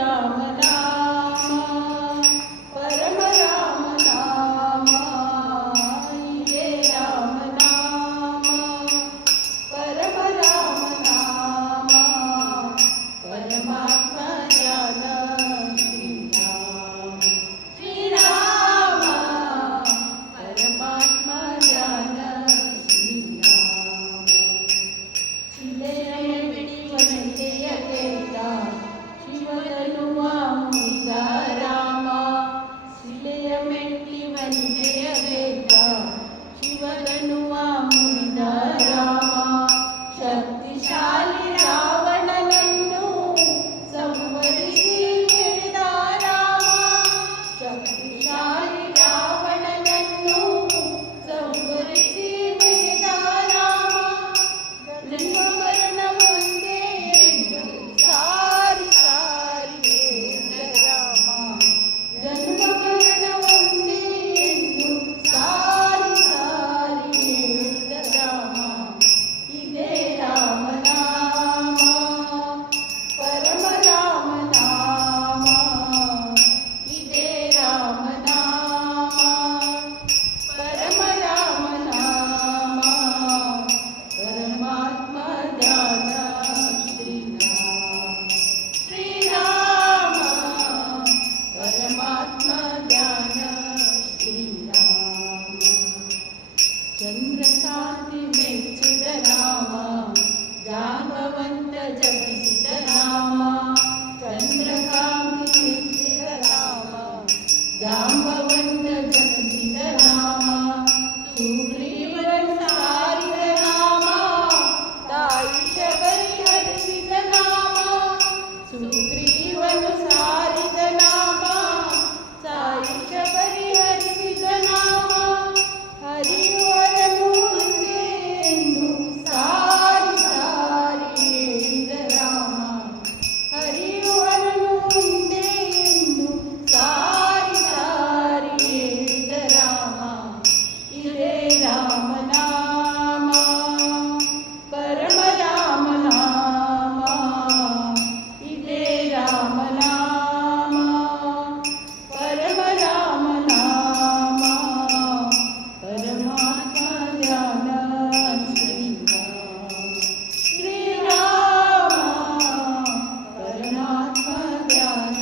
ರಾಮ ನಾಮ ಪರಮ ರಾಮ ನಾಮ ಇದೇ ರಾಮ ನಾಮ ಪರಮ ರಾಮ ನಾಮ ಪರಮಾತ್ಮ ಜ್ಞಾನ ಶ್ರೀರಾಮ ಪರಮಾತ್ಮ ಜ್ಞಾನ ಶ್ರೀರಾಮ ಶಿಲೆಯ ಬೆಳೆಯುವಂತೆಯ ಕೇತ ಶಿವಧನುವ ಮುಗಿದ ರಾಮ ಶಿಲೆಯ ಮೆಟ್ಟಿವಂತೆಯ ವೇದ ಶಿವಧನುವ ಮುಗಿದ ರಾಮ ಶಕ್ತಿಶಾಲಿ ರಾವಣನನ್ನು ಸಂವರಿಸಿ ಗೆದ್ದ ರಾಮ ಶಕ್ತಿಶಾಲಿ ರಾವಣನನ್ನು ಸಂವರಿಸಿ ಗೆದ್ದ ರಾಮ ಜನ್ಮ ಮರಣ ಒಂದೇ ಎಂದು ಸಾರಿ ಸಾರಿ ಹೇಳಿದ ರಾಮ ಜನ್ಮ ಮರಣ ಒಂದೇ ಎಂದು ಸಾರಿ ಸಾರಿ ಹೇಳಿದ ರಾಮ ಇದೇ ರಾಮ ನಾಮ ಪರಮ ರಾಮ ನಾಮ ಇದೇ ರಾಮ ನಾಮ ಪರಮ ರಾಮ ನಾಮ ಪರಮಾತ್ಮ ಧ್ಯಾನ ಶ್ರೀರಾಮ ಶ್ರೀರಾಮ ಪರಮಾತ್ಮ ಧ್ಯಾನ ಶ್ರೀರಾಮ ಚಂದ್ರಕಾಂತಿ ಮೆಚ್ಚಿದ ನಾಮ ಜಾಂಬವಂತ ಜಪಿಸಿದ ನಾಮ ಚಂದ್ರಕಾಂತಿ ಮೆಚ್ಚಿದ ನಾಮ ಜಾಂಬವಂತ ಜಪಿಸಿದ ನಾಮ ಸುಗ್ರೀವನು ಸಾರಿದ ನಾಮ ತಾಯಿ ಶಬರಿ ಹರಿಸಿದ ನಾಮ ಸುಗ್ರೀವನು ಸಾರಿದ ನಾಮ ತಾಯಿ ಶಬರಿ ಹರಿಸಿದ ನಾಮ ಹರಿಯುವರನು ಒಂದೇ ಎಂದು ಸಾರಿ ಸಾರಿ ಹೇಳಿದ ರಾಮ ಹರಿಯುವರನು ಒಂದೇ ಎಂದು ಸಾರಿ ಸಾರಿ ಹೇಳಿದ ರಾಮ ಇದೇ ರಾಮ ನಾಮ ಪರಮ ರಾಮ ನಾಮ ಇದೇ ರಾಮ ನಾಮ ಪರಮ ರಾಮ ನಾಮ ಪರಮಾತ್ಮ ಧ್ಯಾನ ಶ್ರೀರಾಮ ಶ್ರೀರಾಮ ಪರಮಾತ್ಮ ಧ್ಯಾನ